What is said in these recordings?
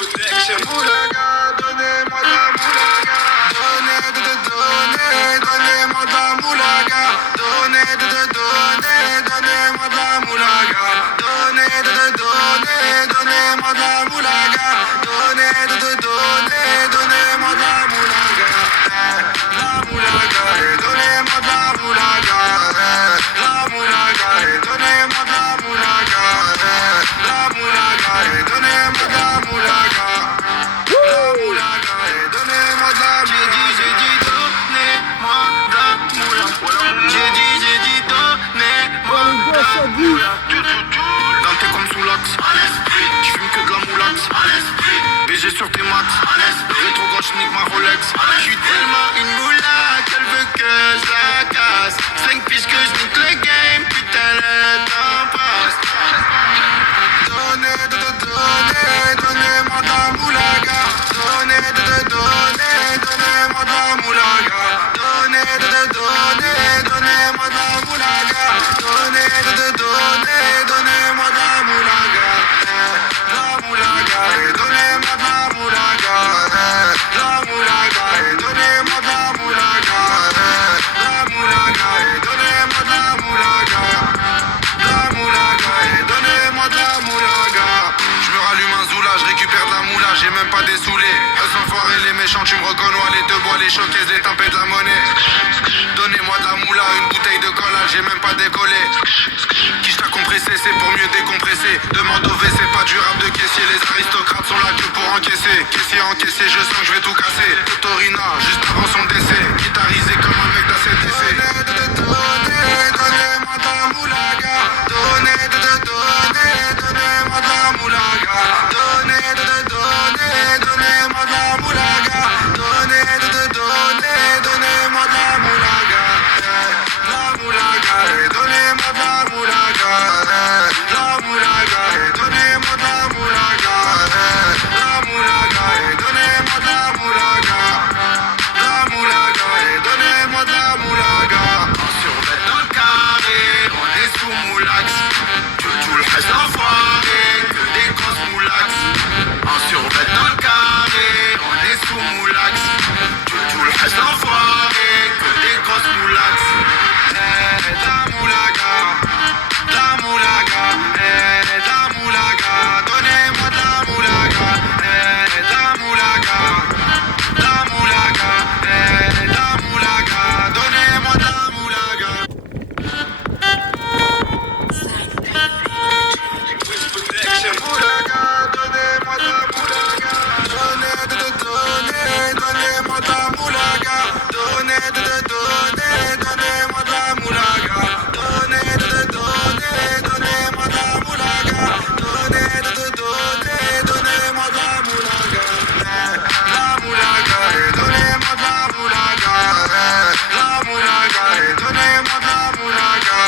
Moulaga, donnez-moi de la moulaga. Donnez-moi de la moulaga. Donnez-moi de la moulaga. Donnez-moi de la moulaga. Donnez-moi de la moulaga. La moulaga, donnez-moi de la moulaga. La moulaga, donnez-moi de la moulaga. La moulaga, donnez-moi de la moulaga. La moulaga, donnez-moi de la moulaga. J'ai dit, donnez-moi de la moulaga. J'ai dit, donnez-moi de la moulaga. Dans tes comme sous l'axe, j'fume que de la moulax. BG sur tes max, le rétro gauche nique ma Rolex. J'suis tellement une moula qu'elle veut que je la casse. 5 piges que je nique le game, putain le temps passe. Donnez-moi de la moulaga. Donnez-moi de la moulaga. Donnez-moi de la moulaga. Donnez-moi de la moulaga. La moulaga, donnez-moi de la moulaga. La moulaga, donnez-moi de la moulaga. La moulaga, donnez-moi de la moulaga. La moulaga, donnez-moi de la moulaga. Je me rallume un zoula, je récupère de la moula, j'ai même pas dessoulé. Eux enfoirés, les méchants, tu me reconnais, les deux bois, les choquaises, les tempêtes de la monnaie. Donnez-moi de la moula, une bouteille de cola, j'ai même pas décollé. Qui t'a compressé, c'est pour mieux décompresser. Demande au V, c'est pas du rap de caissier. Les aristocrates sont là que pour encaisser. Caissier encaissé, je sens que je vais tout casser. Torina, juste avant son décès. Guitarisé comme un mec d'ACDC. Donnez-moi de la moulaga. Donnez-moi de la moulaga. Donnez-moi de la moulaga. Donnez-moi de la moulaga. La moulaga, donnez-moi de la moulaga. La moulaga, donnez-moi de la moulaga. La moulaga, donnez-moi de la moulaga. La moulaga, donnez-moi de la moulaga. On survêt dans le carré, on est sous moulax. Tout le reste enfoiré, que des grosses moulax. On survêt dans le carré, on est sous moulax. Tout le reste enfoiré, que des grosses moulax. La moulaga, la moulaga, la moulaga, donnez-moi de la moulaga, la moulaga, la moulaga, la moulaga, donnez-moi de la moulaga. Moulaga, donnez-moi de la moulaga, donnez-moi de la moulaga, donnez-moi de la moulaga. Donnez-moi de la moulaga. Donnez-moi de la moulaga. La moulaga, donnez-moi de la moulaga. La moulaga, donnez-moi de la moulaga.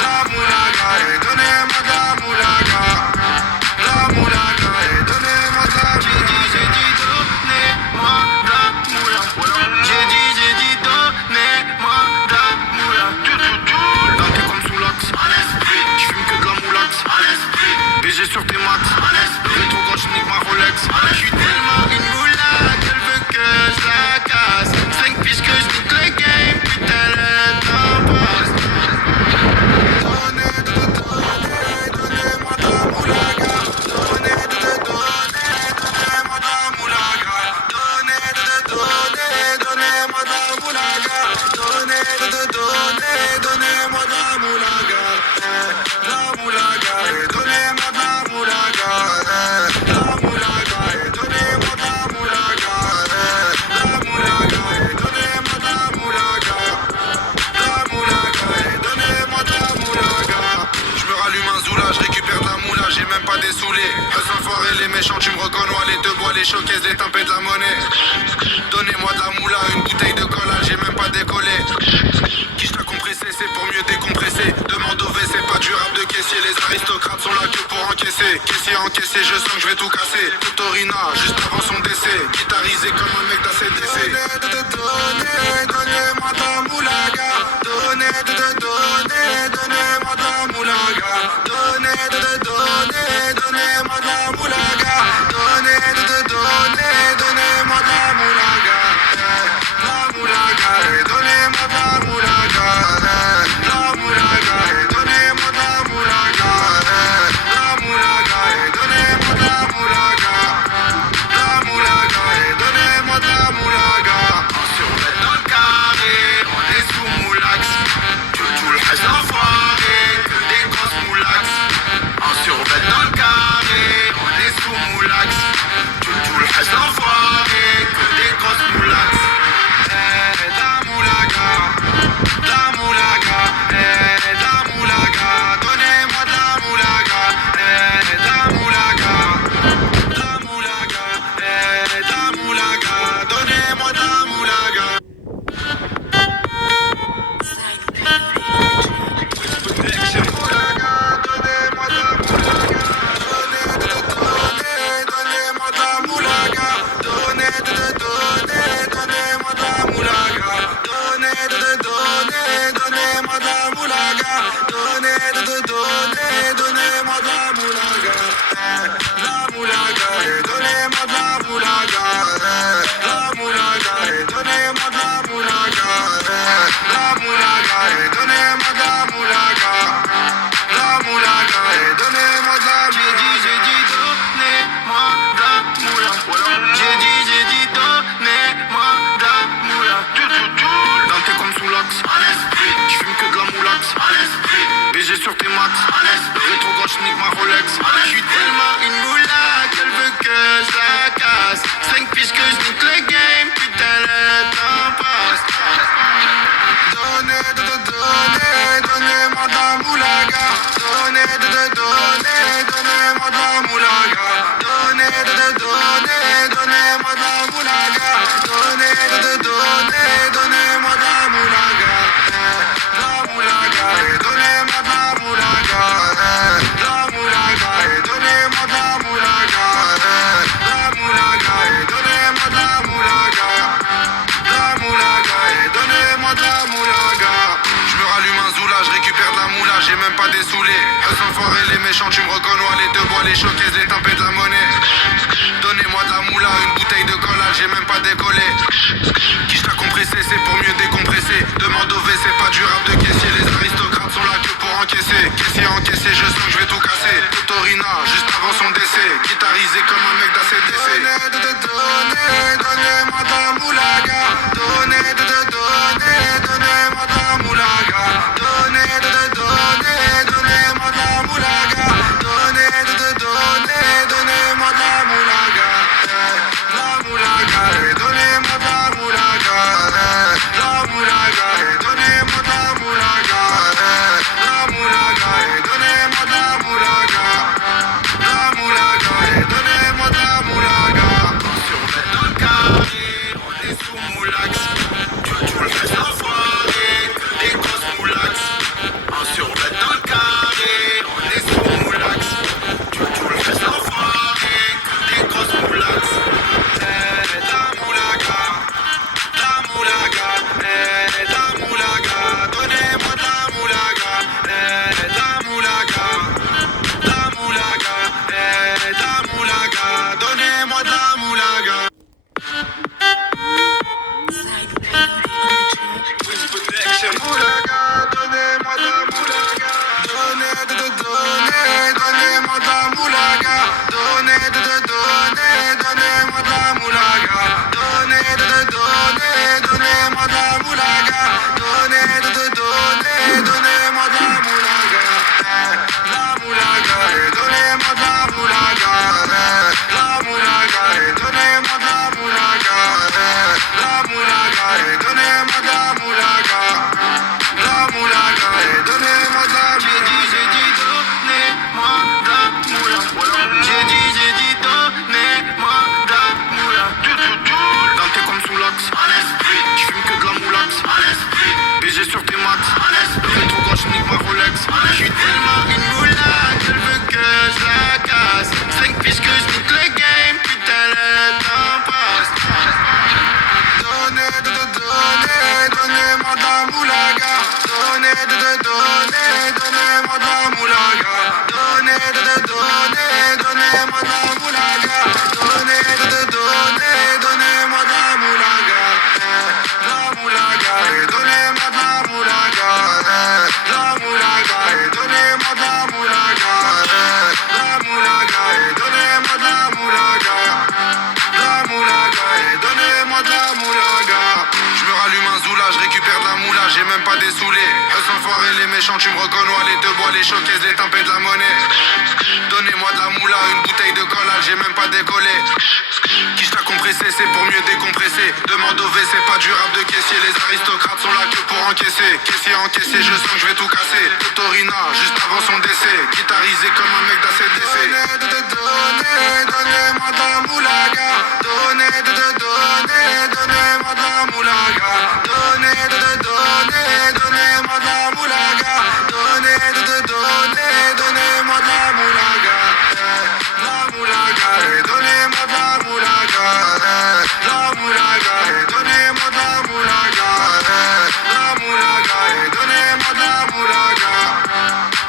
La moulaga, donnez-moi de la moulaga. La moulaga, donnez-moi de la moulaga. J'ai dit, donnez-moi de la moulaga. J'ai dit, donnez-moi de la moulaga. Dans tes comme sous l'axe, j'fume que de la moulax. BG sur tes max, le rétro gauche nique ma Rolex. J'suis tellement une moula qu'elle veut que je la casse. 5 piges que je nique le game, putain le temps passe. Donnez-moi de la moulaga. Donnez-moi de la moulaga. Donnez-moi de la moulaga. Donnez-moi de la moulaga. La moulaga, donnez-moi de la moulaga. La moulaga, donnez-moi de la moulaga. La moulaga, donnez-moi de la moulaga. La moulaga, donnez-moi de la moulaga. Je me rallume un zoula, je récupère de la moula, j'ai même pas dessoulé. Eux enfoirés, les méchants, tu me reconnais, les deux bois, les choquaises, les tempêtes de la monnaie. Donnez-moi de la moula, une bouteille de cola, j'ai même pas décollé. Qui t'a compressé, c'est pour mieux décompresser. Demande au V, c'est pas du rap de caissier. Les aristocrates sont là que pour encaisser. Caissier encaissé, je sens que je vais tout casser. Torina, juste avant son décès. Guitarisé comme un mec d'ACDC. Donnez-moi de la moulaga. Donnez-moi de la moulaga. Donnez-moi de la moulaga. méchants, tu me reconnais, les deux bois, les showcases, les tempêtes de la monnaie. Donnez-moi de la moula, une bouteille de collage, j'ai même pas décollé. Quiche t'a compressé, c'est pour mieux décompresser. Demande au V, c'est pas du rap de caissier. Les aristocrates sont là que pour encaisser. Caissier encaissé, je sens que je vais tout casser. Totorina, juste avant son décès. Guitarisé comme un mec d'ACDC. Donnez-moi de la moulaga. Donnez-moi de la moulaga. Donnez-moi de la moulaga. Donnez-moi de la moulaga. La moulaga, donnez-moi de la moulaga. La moulaga, donnez-moi de la moulaga. La moulaga, donnez-moi de la moulaga. La moulaga, donnez-moi de la moulaga. Si on met dans le carré, on est sous moulax. Tu le fais sans soirée, que des grosses moulax. Si on met dans le carré, on est sous moulax. Tu le fais sans soirée, que des grosses moulax. La moulaga, donnez-moi de la moulaga. La moulaga, donnez-moi de la moulaga. Moulaga, donnez-moi de la moulaga. Donnez-moi de la moulaga. Donnez-moi de la moulaga. Donnez-moi de la moulaga. Donnez-moi de la moulaga. La moulaga, donnez-moi de la moulaga. La moulaga, donnez-moi de la moulaga. La moulaga, donnez-moi de la moulaga. La moulaga, donnez-moi de la moulaga. J'ai dit, donnez-moi de la moula. J'ai dit, donnez-moi de la moula. Dans tes comme sous l'axe. J'fume que de la moulax. BG sur tes maths. Le rétro quand j'nique ma Rolex. J'suis tellement une moula qu'elle veut que je la casse. 5 fiches que j'nique le game, putain le temps passe. Donnez-moi de la moulaga. Donnez-moi de la moulaga. Donnez-moi de la moulaga. Donnez-moi de la moulaga. La moulaga, donnez-moi de la moulaga. La moulaga, donnez-moi de la moulaga. La moulaga, donnez-moi de la moulaga. La moulaga, donnez-moi de la moulaga. Je me rallume un zoula, je récupère de la moula, j'ai même pas dessoulé. Eux sont forts les méchants, tu me reconnais, les deux bois, les showcases, les tempêtes de la monnaie. Donnez-moi de la moula, une bouteille de collage, j'ai même pas décollé. Quiche t'a compressé, c'est pour mieux décompresser. Demande au V, c'est pas du rap de caissier. Les aristocrates sont là que pour encaisser. Caissier encaissé, je sens que je vais tout casser. Totorina, juste avant son décès. Guitarisé comme un mec d'ACDC. Donnez-moi de la moulaga. Donnez-moi de la moulaga. Donnez-moi de la moulaga. Donnez-moi de la moulaga. La moulaga, donnez-moi de la moulaga. La moulaga, donnez-moi de la moulaga. La moulaga, donnez-moi de la moulaga.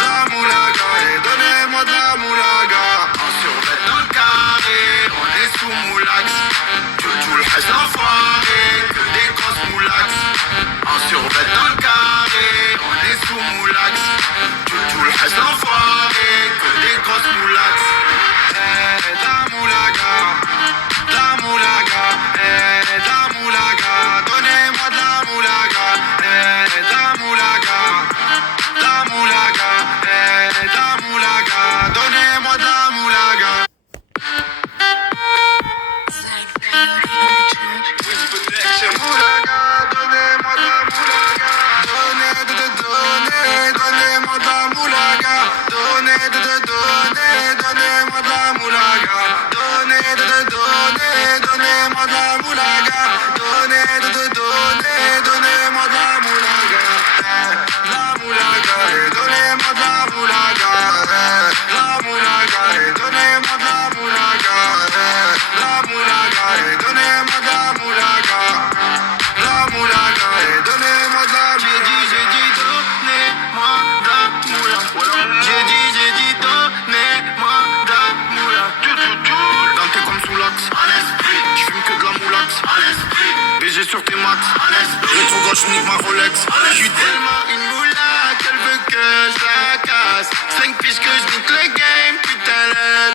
La moulaga, mat. Rétro gauche, nique ma Rolex. J'suis tellement